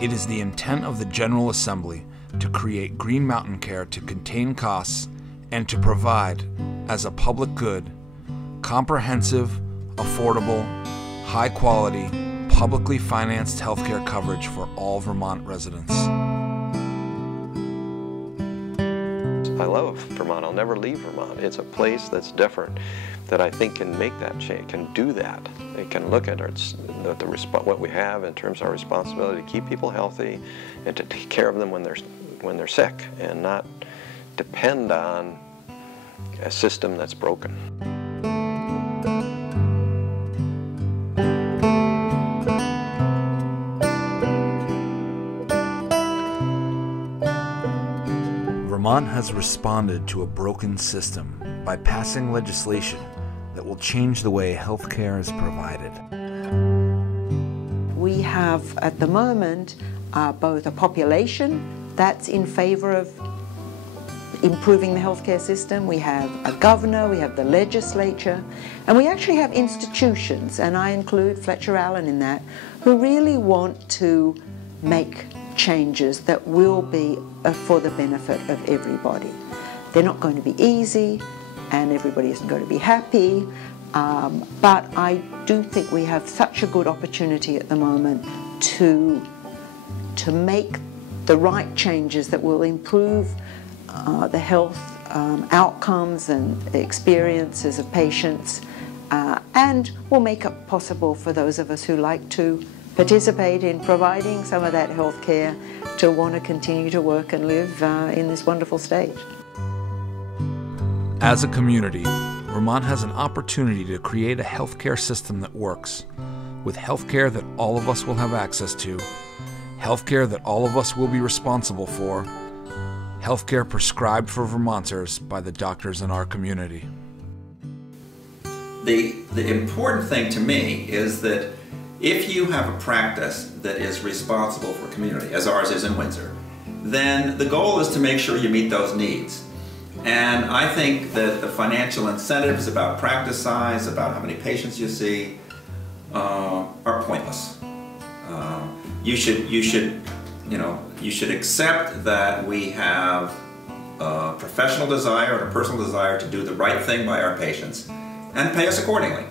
It is the intent of the General Assembly to create Green Mountain Care to contain costs and to provide, as a public good, comprehensive, affordable, high-quality, publicly financed healthcare coverage for all Vermont residents. I love Vermont. I'll never leave Vermont. It's a place that's different, that I think can make that change, can do that. It can look at what we have in terms of our responsibility to keep people healthy and to take care of them when they're sick and not depend on a system that's broken. Vermont has responded to a broken system by passing legislation that will change the way healthcare is provided. We have, at the moment, both a population that's in favor of improving the healthcare system, we have a governor, we have the legislature, and we actually have institutions, and I include Fletcher Allen in that, who really want to make changes that will be for the benefit of everybody. They're not going to be easy, and everybody isn't going to be happy, but I do think we have such a good opportunity at the moment to make the right changes that will improve the health outcomes and experiences of patients, and will make it possible for those of us who like to participate in providing some of that health care to want to continue to work and live in this wonderful state. As a community, Vermont has an opportunity to create a healthcare system that works, with healthcare that all of us will have access to, healthcare that all of us will be responsible for, healthcare prescribed for Vermonters by the doctors in our community. The important thing to me is that if you have a practice that is responsible for community, as ours is in Windsor, then the goal is to make sure you meet those needs. And I think that the financial incentives about practice size, about how many patients you see, are pointless. You should accept that we have a professional desire and a personal desire to do the right thing by our patients, and pay us accordingly.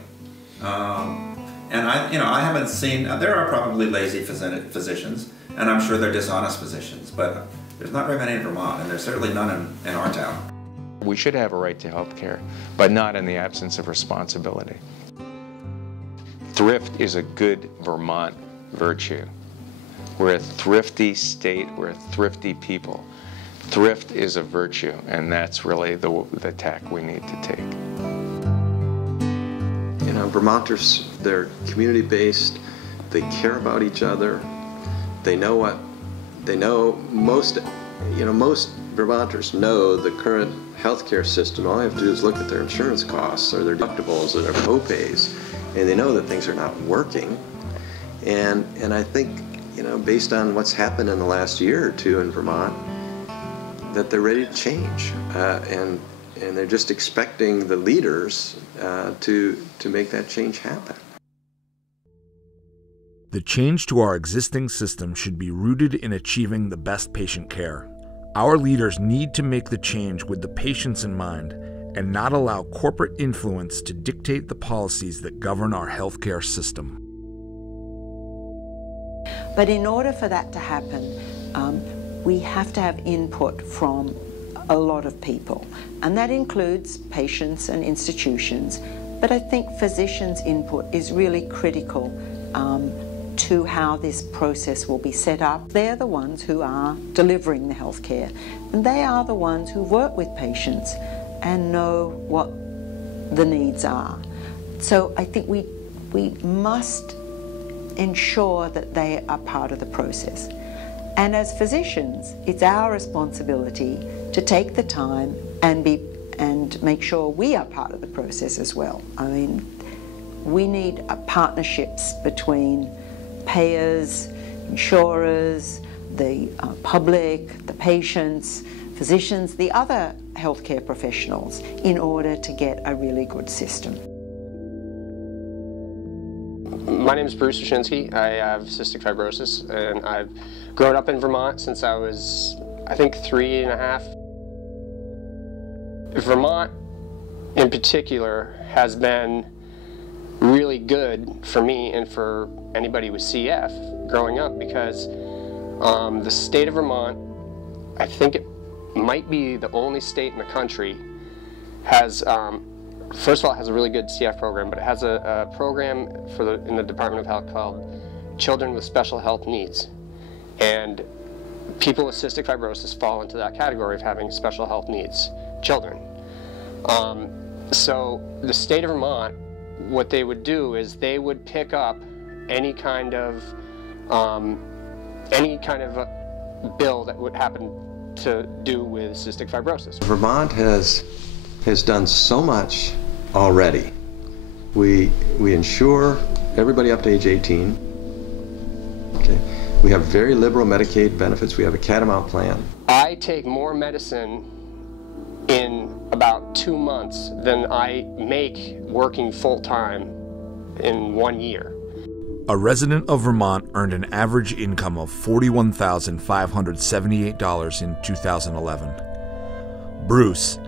And I haven't seen. There are probably lazy physicians, and I'm sure they're dishonest physicians, but there's not very many in Vermont, and there's certainly none in our town. We should have a right to health care, but not in the absence of responsibility. Thrift is a good Vermont virtue. We're a thrifty state, we're a thrifty people. Thrift is a virtue, and that's really the tack we need to take. You know, Vermonters, they're community-based, they care about each other, they know most Vermonters know the current healthcare system. All they have to do is look at their insurance costs or their deductibles or their co-pays, and they know that things are not working. And I think, based on what's happened in the last year or two in Vermont, that they're ready to change, and they're just expecting the leaders to make that change happen. The change to our existing system should be rooted in achieving the best patient care. Our leaders need to make the change with the patients in mind and not allow corporate influence to dictate the policies that govern our healthcare system. But in order for that to happen, we have to have input from a lot of people, and that includes patients and institutions, but I think physicians' input is really critical to how this process will be set up. They're the ones who are delivering the health care, and they are the ones who work with patients and know what the needs are. So I think we must ensure that they are part of the process. And as physicians, it's our responsibility to take the time and make sure we are part of the process as well. I mean, we need partnerships between payers, insurers, the public, the patients, physicians, the other healthcare professionals, in order to get a really good system. My name is Bruce Wyszynski. I have cystic fibrosis, and I've grown up in Vermont since I was, I think, 3.5. Vermont, in particular, has been really good for me and for anybody with CF growing up, because the state of Vermont, I think it might be the only state in the country, has, first of all, it has a really good CF program, but it has a program in the Department of Health called Children with Special Health Needs. And people with cystic fibrosis fall into that category of having special health needs, children. So the state of Vermont, what they would do is they would pick up any kind of bill that would happen to do with cystic fibrosis. Vermont has done so much already. We insure everybody up to age 18. Okay. We have very liberal Medicaid benefits. We have a Catamount plan. I take more medicine in about 2 months than I make working full-time in 1 year. A resident of Vermont earned an average income of $41,578 in 2011. Bruce,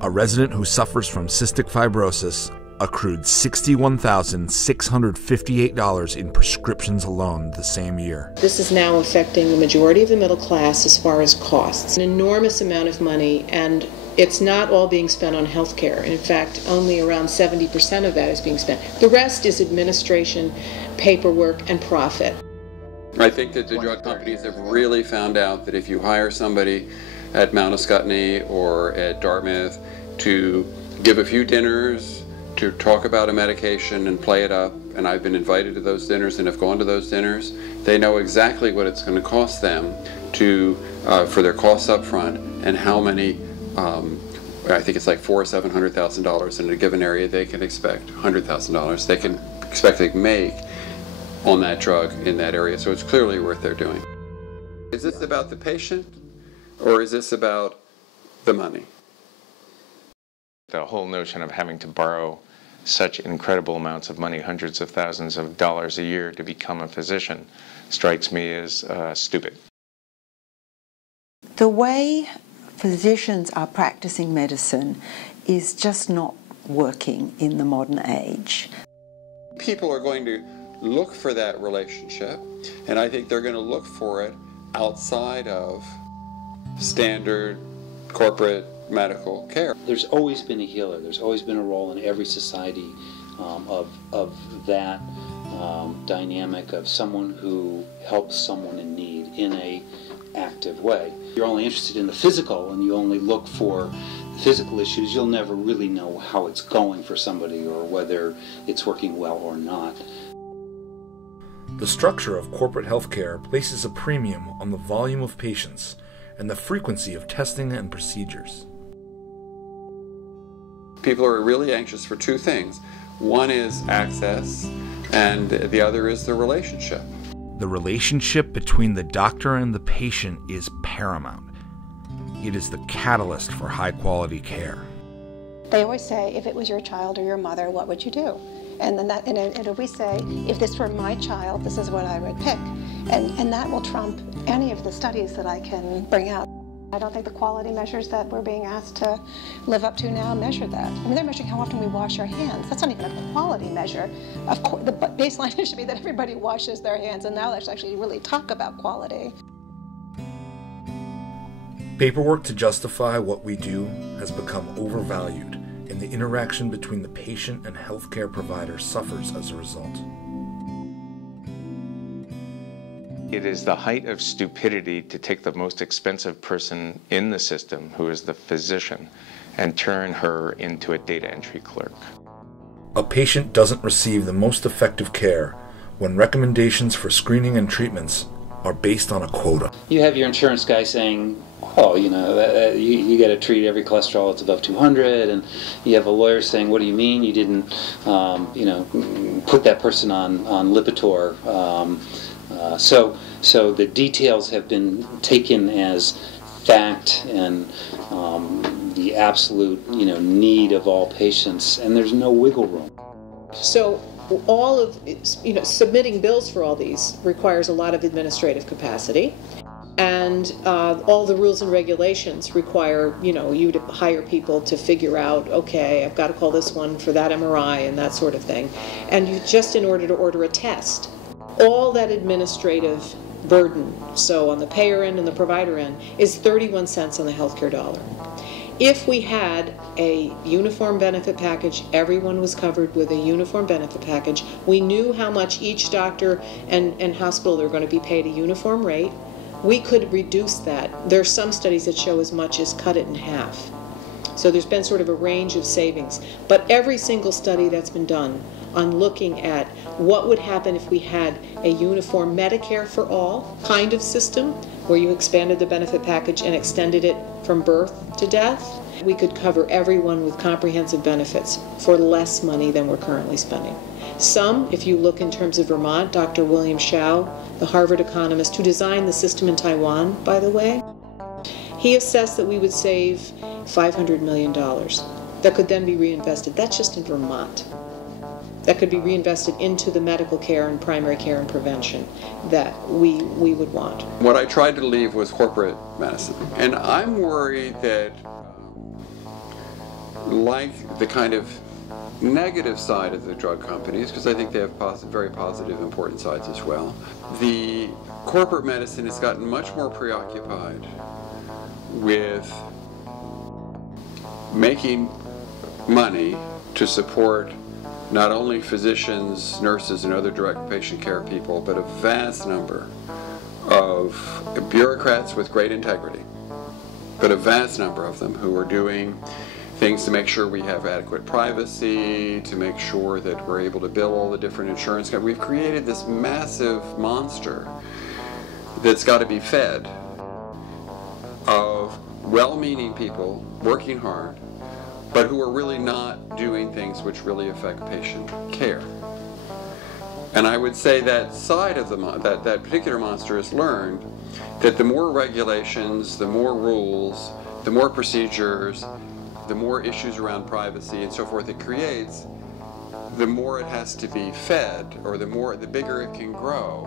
a resident who suffers from cystic fibrosis, accrued $61,658 in prescriptions alone the same year. This is now affecting the majority of the middle class as far as costs. An enormous amount of money, and it's not all being spent on health care. In fact, only around 70% of that is being spent. The rest is administration, paperwork, and profit. I think that the drug companies have really found out that if you hire somebody at Mount Ascutney or at Dartmouth to give a few dinners, to talk about a medication and play it up, and I've been invited to those dinners and have gone to those dinners, they know exactly what it's going to cost them for their costs up front, and how many, I think it's like $400,000 or $700,000 in a given area they can expect, $100,000 they can expect to make on that drug in that area. So it's clearly worth their doing. Is this about the patient, or is this about the money? The whole notion of having to borrow such incredible amounts of money, hundreds of thousands of dollars a year, to become a physician strikes me as stupid. The way physicians are practicing medicine is just not working in the modern age. People are going to look for that relationship, and I think they're going to look for it outside of standard corporate medical care. There's always been a healer. There's always been a role in every society of that dynamic of someone who helps someone in need in a active way. You're only interested in the physical and you only look for physical issues. You'll never really know how it's going for somebody or whether it's working well or not. The structure of corporate healthcare places a premium on the volume of patients and the frequency of testing and procedures. People are really anxious for two things. One is access, and the other is the relationship. The relationship between the doctor and the patient is paramount. It is the catalyst for high-quality care. They always say, if it was your child or your mother, what would you do? And then and we say, if this were my child, this is what I would pick. And that will trump any of the studies that I can bring out. I don't think the quality measures that we're being asked to live up to now measure that. I mean, they're measuring how often we wash our hands. That's not even a quality measure. Of course, the baseline should be that everybody washes their hands, and now let's actually really talk about quality. Paperwork to justify what we do has become overvalued, and the interaction between the patient and healthcare provider suffers as a result. It is the height of stupidity to take the most expensive person in the system, who is the physician, and turn her into a data entry clerk. A patient doesn't receive the most effective care when recommendations for screening and treatments are based on a quota. You have your insurance guy saying, oh, you know, you got to treat every cholesterol that's above 200, and you have a lawyer saying, what do you mean you didn't, you know, put that person on Lipitor? So the details have been taken as fact and the absolute, you know, need of all patients, and there's no wiggle room. So all of, submitting bills for all these requires a lot of administrative capacity. And all the rules and regulations require, you to hire people to figure out, okay, I've got to call this one for that MRI and that sort of thing. And you just in order to order a test. All that administrative burden, so on the payer end and the provider end, is 31 cents on the healthcare dollar. If we had a uniform benefit package, everyone was covered with a uniform benefit package, we knew how much each doctor and hospital they were going to be paid a uniform rate, we could reduce that. There are some studies that show as much as cut it in half. So there's been sort of a range of savings. But every single study that's been done on looking at what would happen if we had a uniform Medicare for all kind of system, where you expanded the benefit package and extended it from birth to death, we could cover everyone with comprehensive benefits for less money than we're currently spending. Some, if you look in terms of Vermont, Dr. William Shao, the Harvard economist who designed the system in Taiwan, by the way, he assessed that we would save $500 million that could then be reinvested. That's just in Vermont. That could be reinvested into the medical care and primary care and prevention that we would want. What I tried to leave was corporate medicine. And I'm worried that, like the kind of negative side of the drug companies, because I think they have very positive, important sides as well, the corporate medicine has gotten much more preoccupied with making money to support not only physicians, nurses, and other direct patient care people, but a vast number of bureaucrats with great integrity, but a vast number of them who are doing things to make sure we have adequate privacy, to make sure that we're able to bill all the different insurance companies. We've created this massive monster that's got to be fed of well-meaning people working hard, but who are really not doing things which really affect patient care. And I would say that side of that particular monster has learned that the more regulations, the more rules, the more procedures, the more issues around privacy and so forth it creates, the more it has to be fed, or the bigger it can grow.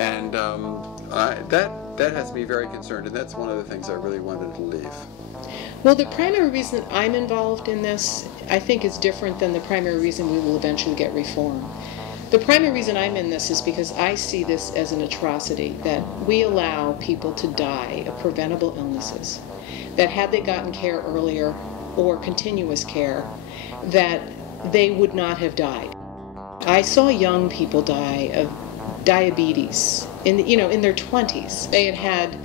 And that has me very concerned, and that's one of the things I really wanted to leave. Well, the primary reason I'm involved in this, I think, is different than the primary reason we will eventually get reform. The primary reason I'm in this is because I see this as an atrocity, that we allow people to die of preventable illnesses, that had they gotten care earlier or continuous care, that they would not have died. I saw young people die of diabetes in their 20s. They had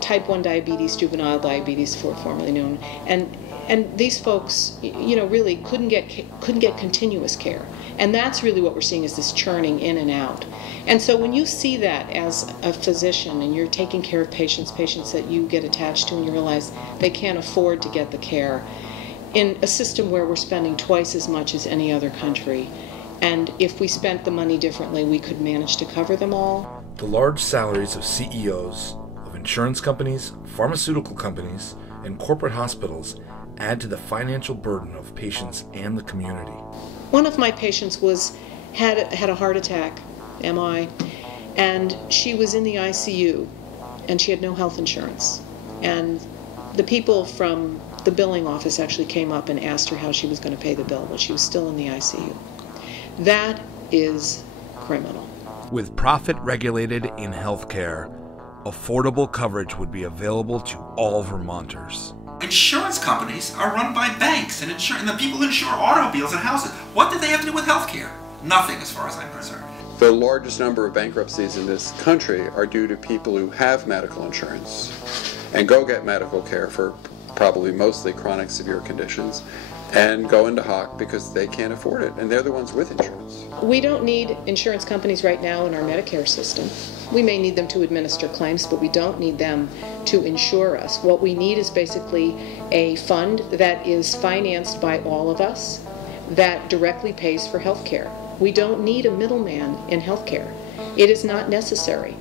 type 1 diabetes, juvenile diabetes, formerly known, and these folks, really couldn't get continuous care. And that's really what we're seeing, is this churning in and out. And so when you see that as a physician and you're taking care of patients that you get attached to, and you realize they can't afford to get the care in a system where we're spending twice as much as any other country, and if we spent the money differently, we could manage to cover them all. The large salaries of CEOs of insurance companies, pharmaceutical companies, and corporate hospitals add to the financial burden of patients and the community. One of my patients had a heart attack, MI, and she was in the ICU, and she had no health insurance. And the people from the billing office actually came up and asked her how she was going to pay the bill while she was still in the ICU. That is criminal. With profit regulated in healthcare, affordable coverage would be available to all Vermonters. Insurance companies are run by banks, and the people who insure automobiles and houses. What do they have to do with healthcare? Nothing, as far as I'm concerned. The largest number of bankruptcies in this country are due to people who have medical insurance and go get medical care for probably mostly chronic severe conditions, and go into hock because they can't afford it, and they're the ones with insurance. We don't need insurance companies right now in our Medicare system. We may need them to administer claims, but we don't need them to insure us. What we need is basically a fund that is financed by all of us that directly pays for health care. We don't need a middleman in health care. It is not necessary.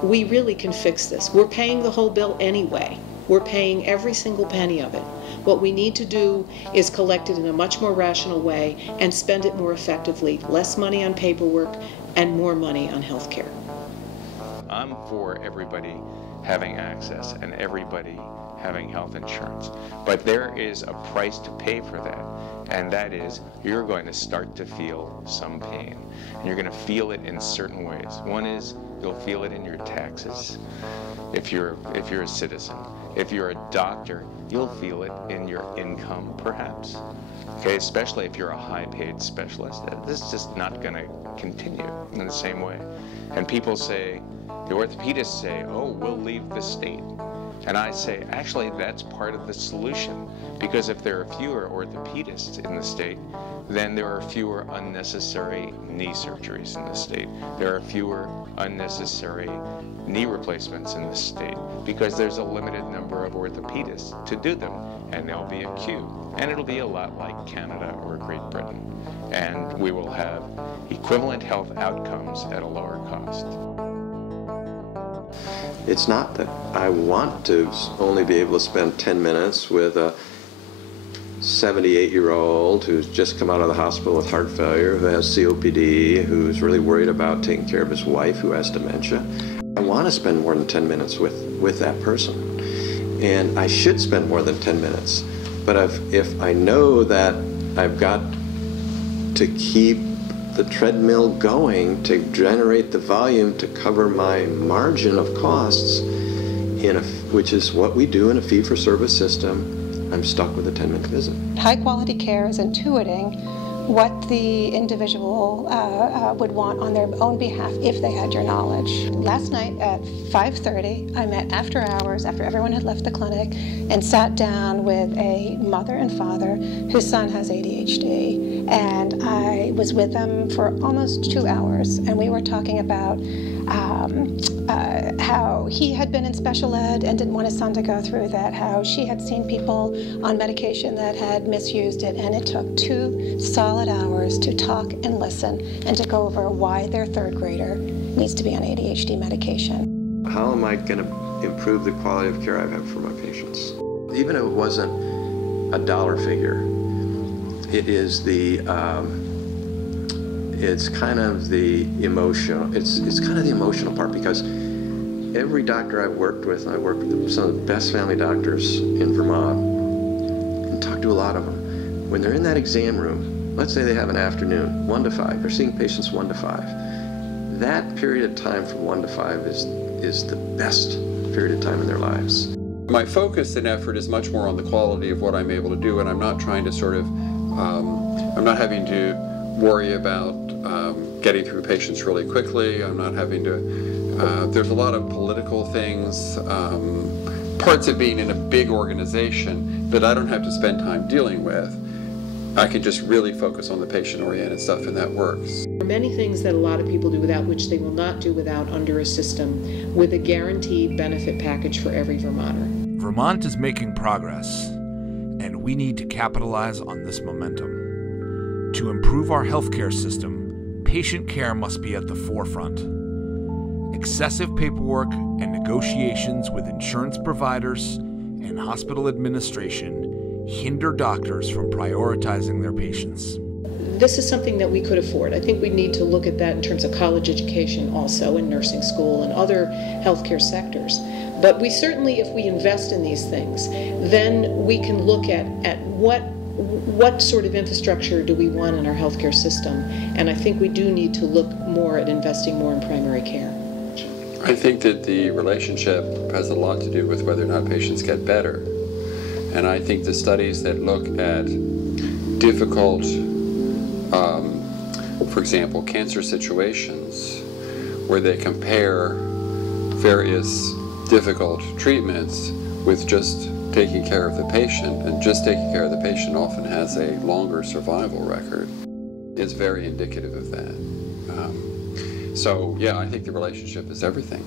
We really can fix this. We're paying the whole bill anyway. We're paying every single penny of it. What we need to do is collect it in a much more rational way and spend it more effectively. Less money on paperwork and more money on health care. I'm for everybody having access and everybody having health insurance. But there is a price to pay for that, and that is you're going to start to feel some pain. And you're going to feel it in certain ways. One is you'll feel it in your taxes if you're a citizen. If you're a doctor, you'll feel it in your income, perhaps. Okay, especially if you're a high-paid specialist. This is just not going to continue in the same way. And people say, the orthopedists say, oh, we'll leave the state. And I say, actually, that's part of the solution. Because if there are fewer orthopedists in the state, then there are fewer unnecessary knee surgeries in the state. There are fewer unnecessary knee replacements in the state because there's a limited number of orthopedists to do them, and there'll be a queue. And it'll be a lot like Canada or Great Britain. And we will have equivalent health outcomes at a lower cost. It's not that I want to only be able to spend 10 minutes with a 78-year-old who's just come out of the hospital with heart failure, who has COPD, who's really worried about taking care of his wife who has dementia. I want to spend more than 10 minutes with that person. And I should spend more than 10 minutes. But if I know that I've got to keep the treadmill going to generate the volume to cover my margin of costs, which is what we do in a fee-for-service system, I'm stuck with a 10-minute visit. High quality care is intuiting what the individual would want on their own behalf if they had your knowledge. Last night at 5:30, I met after hours, after everyone had left the clinic, and sat down with a mother and father whose son has ADHD. And I was with them for almost 2 hours, and we were talking about how he had been in special ed and didn't want his son to go through that, how she had seen people on medication that had misused it, and it took 2 solid hours to talk and listen and to go over why their third grader needs to be on ADHD medication. How am I going to improve the quality of care I have for my patients? Even if it wasn't a dollar figure, it is it's kind of the emotional, it's kind of the emotional part, because every doctor I've worked with, and I worked with some of the best family doctors in Vermont, and talked to a lot of them, when they're in that exam room, let's say they have an afternoon, 1 to 5, they're seeing patients 1 to 5. That period of time from 1 to 5 is the best period of time in their lives. My focus and effort is much more on the quality of what I'm able to do, and I'm not trying to sort of, I'm not having to worry about getting through patients really quickly. I'm not having to, there's a lot of political things, parts of being in a big organization that I don't have to spend time dealing with. I can just really focus on the patient-oriented stuff, and that works. There are many things that a lot of people do without, which they will not do without, under a system with a guaranteed benefit package for every Vermonter. Vermont is making progress, and we need to capitalize on this momentum. To improve our healthcare system, patient care must be at the forefront. Excessive paperwork and negotiations with insurance providers and hospital administration hinder doctors from prioritizing their patients. This is something that we could afford. I think we need to look at that in terms of college education also, in nursing school and other healthcare sectors. But we certainly, if we invest in these things, then we can look at what sort of infrastructure do we want in our healthcare system. And I think we do need to look more at investing more in primary care. I think that the relationship has a lot to do with whether or not patients get better. And I think the studies that look at difficult, for example, cancer situations, where they compare various difficult treatments with just taking care of the patient, and just taking care of the patient often has a longer survival record, is very indicative of that. So yeah, I think the relationship is everything.